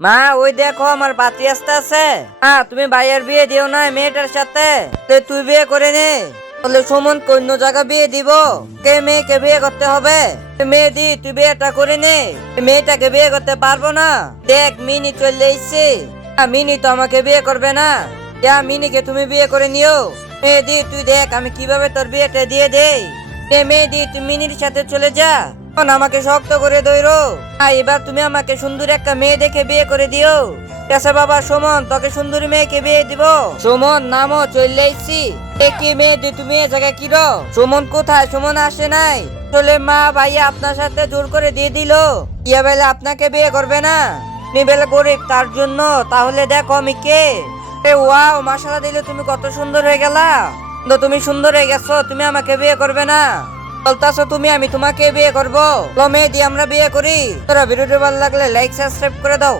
মা, ওই দেখো আমার পাত্রী আসতে আছে। তুমি ভাইয়ের বিয়ে দিও না মেয়েটার সাথে, তুই বিয়ে করে নে। বলে সুমন অন্য জায়গা বিয়ে দিব, কে মেয়েকে বিয়ে করতে হবে। মেয়ে দি, তুই বিয়েটা করে নে। মেয়েটাকে বিয়ে করতে পারবো না। দেখ মিনি চলে এসছে। মিনি তো আমাকে বিয়ে করবে না। মিনিকে তুমি বিয়ে করে নিও। মেয়ে দি, তুই দেখ আমি কিভাবে তোর বিয়েটা দিয়ে দেই। মেয়ে দি, তুই মিনির সাথে চলে যা। এখন আমাকে শক্ত করে ধরো। এবার তুমি আমাকে সুন্দর একটা মেয়ে দেখে বিয়ে করে দিও। ঠিক আছে বাবা সুমন, তোকে সুন্দরী মেয়েকে বিয়ে দিব। সুমন নামো, চলে এসছি। কি মেয়ে দি, তুমি এ জায়গায় কি রো? সুমন কোথায়? সুমন আসে নাই। চলে মা ভাইয়া আপনার সাথে জোর করে দিয়ে দিল। ইয়া বেলে আপনাকে বিয়ে করবে না। আপনি বেলে গরিব তার জন্য। তাহলে দেখো আমি কে। ওয়াও, মাশাআল্লাহ দিলে তুমি কত সুন্দর হয়ে গেলা। তো তুমি সুন্দর হয়ে গেছো, তুমি আমাকে বিয়ে করবে না বলতাছো তুমি? আমি তোমাকে বিয়ে করবো। মেয়ে দিয়ে আমরা বিয়ে করি। তোরা ভিডিওটি ভালো লাগলে লাইক সাবস্ক্রাইব করে দাও।